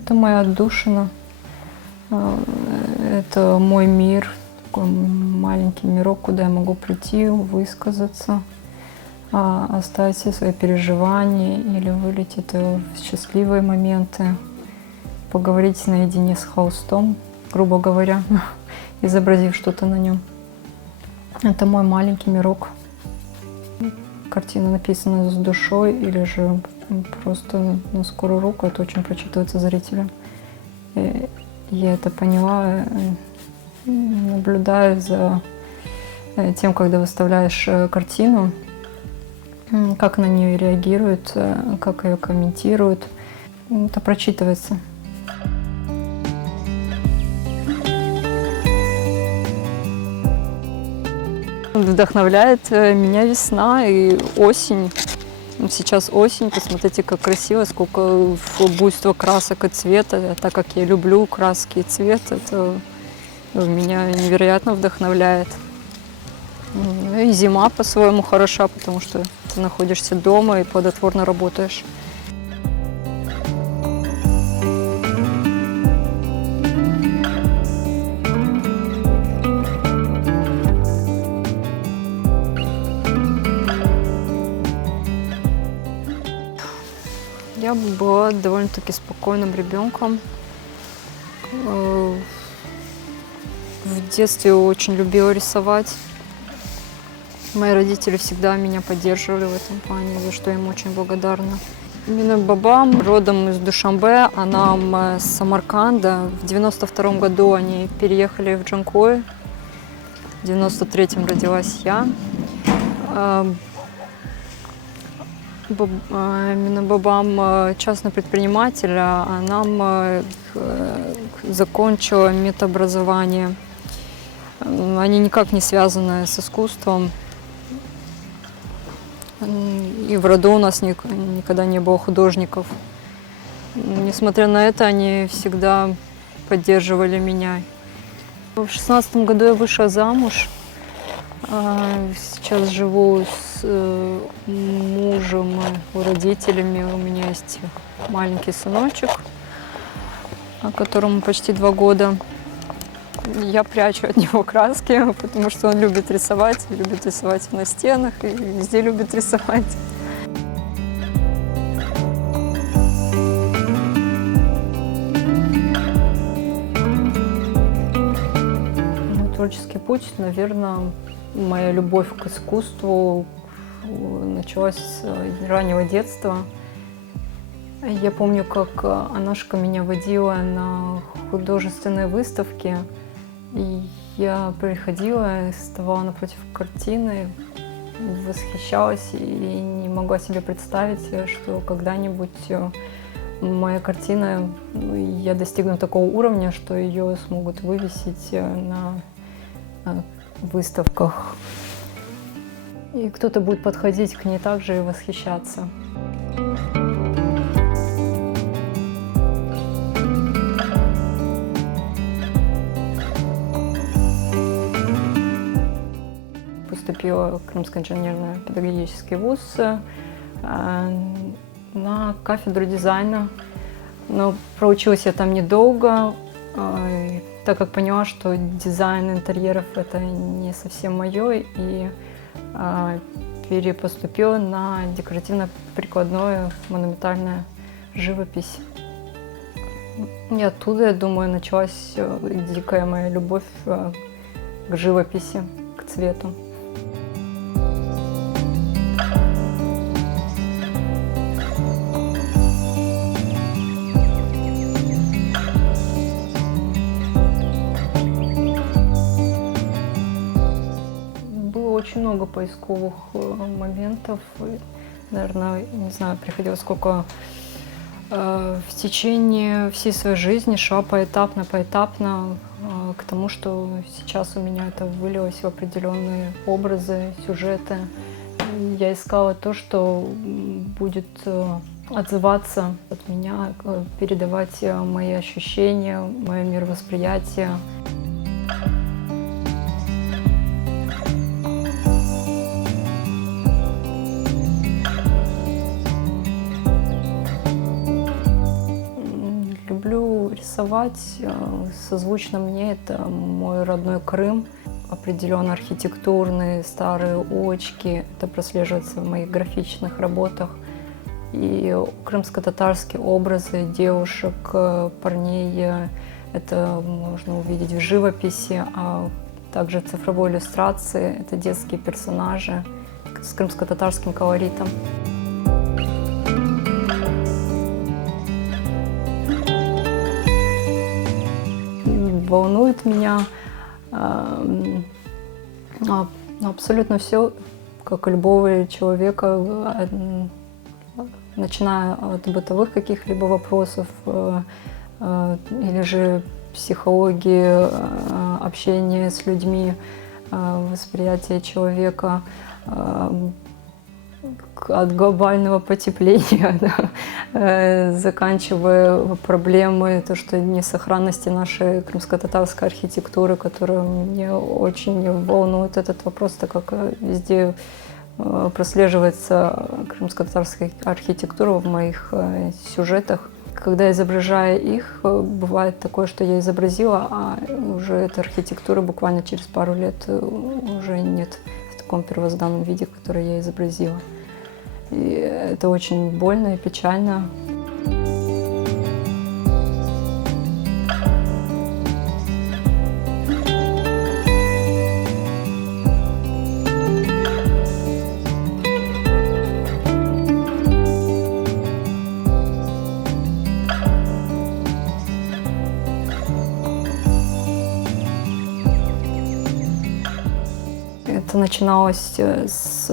Это моя отдушина, это мой мир, такой маленький мирок, куда я могу прийти, высказаться, оставить все свои переживания или вылететь в счастливые моменты, поговорить наедине с холстом, грубо говоря, изобразив что-то на нем. Это мой маленький мирок. Картина написана с душой или же просто на скорую руку, это очень прочитывается зрителям. И я это поняла, наблюдая за тем, когда выставляешь картину, как на нее реагируют, как ее комментируют. Это прочитывается. Вдохновляет меня весна и осень. Сейчас осень, посмотрите, как красиво, сколько буйства красок и цвета. Так как я люблю краски и цвет, это меня невероятно вдохновляет. И зима по-своему хороша, потому что ты находишься дома и плодотворно работаешь. Я была довольно-таки спокойным ребенком. В детстве очень любила рисовать. Мои родители всегда меня поддерживали в этом плане, за что я им очень благодарна. Именно бабам родом из Душанбе, а нам с Самарканда. В 92 году они переехали в Джанкой. В 93-м родилась я. Именно бабам частный предприниматель, а нам закончила медобразование. Они никак не связаны с искусством. И в роду у нас никогда не было художников. Несмотря на это, они всегда поддерживали меня. В 16 году я вышла замуж. Сейчас живу с мужем и родителями. У меня есть маленький сыночек, которому почти 2 года. Я прячу от него краски, потому что он любит рисовать на стенах и везде любит рисовать. Мой творческий путь, наверное, моя любовь к искусству началась с раннего детства. Я помню, как Анашка меня водила на художественные выставки. И я приходила, вставала напротив картины, восхищалась и не могла себе представить, что когда-нибудь моя картина, я достигну такого уровня, что ее смогут вывесить на выставках. И кто-то будет подходить к ней также и восхищаться. Поступила в Крымский инженерно-педагогический вуз на кафедру дизайна, но проучилась я там недолго, так как поняла, что дизайн интерьеров – это не совсем мое, и перепоступила на декоративно-прикладную монументальную живопись. И оттуда, я думаю, началась дикая моя любовь к живописи, к цвету. Очень много поисковых моментов. Наверное, не знаю, приходилось сколько в течение всей своей жизни шла поэтапно к тому, что сейчас у меня это вылилось в определенные образы, сюжеты. Я искала то, что будет отзываться от меня, передавать мои ощущения, мое мировосприятие. Люблю рисовать, созвучно мне это мой родной Крым. Определенно архитектурные старые очки, это прослеживается в моих графичных работах. И крымско-татарские образы девушек, парней, это можно увидеть в живописи, а также в цифровой иллюстрации. Это детские персонажи с крымско-татарским колоритом. Волнует меня абсолютно все, как и любого человека, начиная от бытовых каких-либо вопросов или же психологии, общения с людьми, восприятия человека, от глобального потепления, да, заканчивая проблемой, то, что несохранности нашей крымско-татарской архитектуры, которая мне очень волнует этот вопрос, так как везде прослеживается крымско-татарская архитектура в моих сюжетах. Когда изображая их, бывает такое, что я изобразила, а уже этой архитектуры буквально через пару лет уже нет в таком первозданном виде, который я изобразила. И это очень больно и печально. Это начиналось с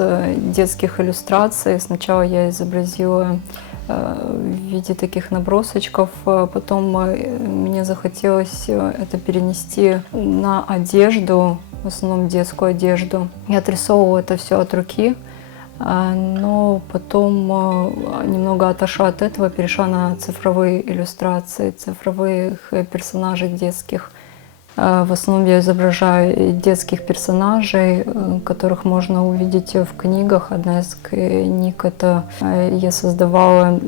детских иллюстраций. Сначала я изобразила в виде таких набросочков, потом мне захотелось это перенести на одежду, в основном детскую одежду. Я отрисовывала это все от руки, но потом немного отошла от этого, перешла на цифровые иллюстрации, цифровых персонажей детских. В основном я изображаю детских персонажей, которых можно увидеть в книгах. Одна из книг — это я создавала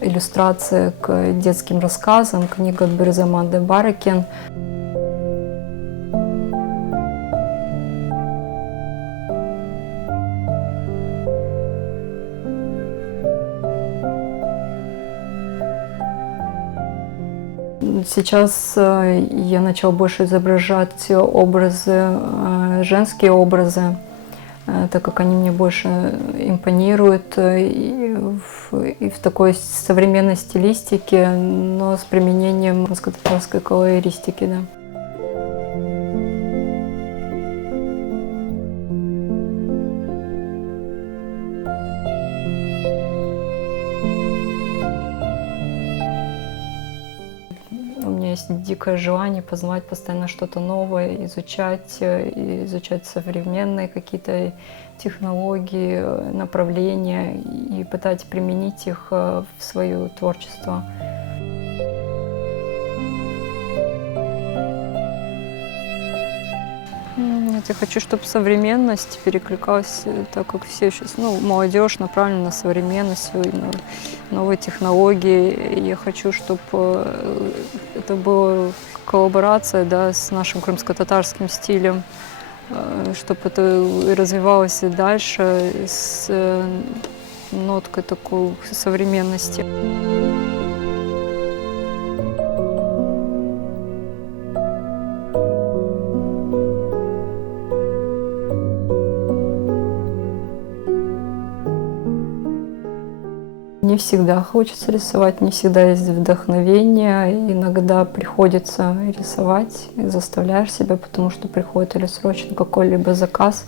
иллюстрации к детским рассказам, книга Берзаманды Барыкин. Сейчас я начала больше изображать образы, женские образы, так как они мне больше импонируют и в такой современной стилистике, но с применением крымско-татарской колористики, да. У меня есть дикое желание познавать постоянно что-то новое, изучать современные какие-то технологии, направления и пытаться применить их в свое творчество. Нет, я хочу, чтобы современность перекликалась, так как все сейчас, молодежь направлена на современность, на новые технологии. Я хочу, чтобы это была коллаборация, да, с нашим крымско-татарским стилем, чтобы это развивалось и дальше с ноткой такой современности. Не всегда хочется рисовать, не всегда есть вдохновение. Иногда приходится рисовать, и заставляешь себя, потому что приходит или срочно какой-либо заказ,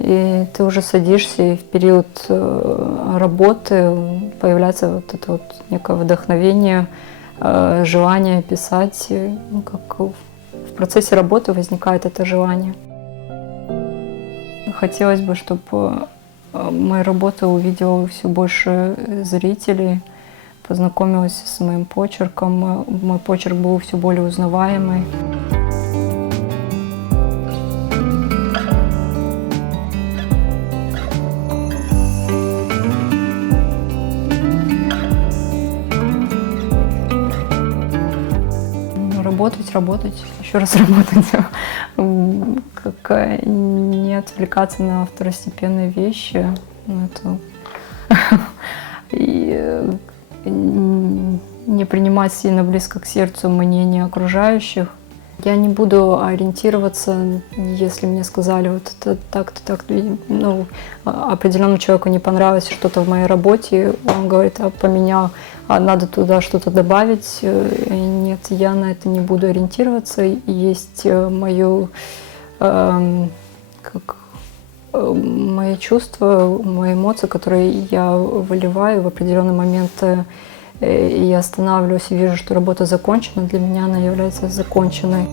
и ты уже садишься, и в период работы появляется вот это вот некое вдохновение, желание писать. Как в процессе работы возникает это желание. Хотелось бы, чтобы моя работа увидела все больше зрителей, познакомилась с моим почерком, мой почерк был все более узнаваемый. работать, еще раз работать. Как не отвлекаться на второстепенные вещи. Это и не принимать сильно близко к сердцу мнение окружающих. Я не буду ориентироваться, если мне сказали, вот это так-то, так-то. Ну, определенному человеку не понравилось что-то в моей работе, он говорит, поменял, надо туда что-то добавить. Нет, я на это не буду ориентироваться. Есть мои чувства, мои эмоции, которые я выливаю в определенный момент. И я останавливаюсь и вижу, что работа закончена, для меня она является законченной.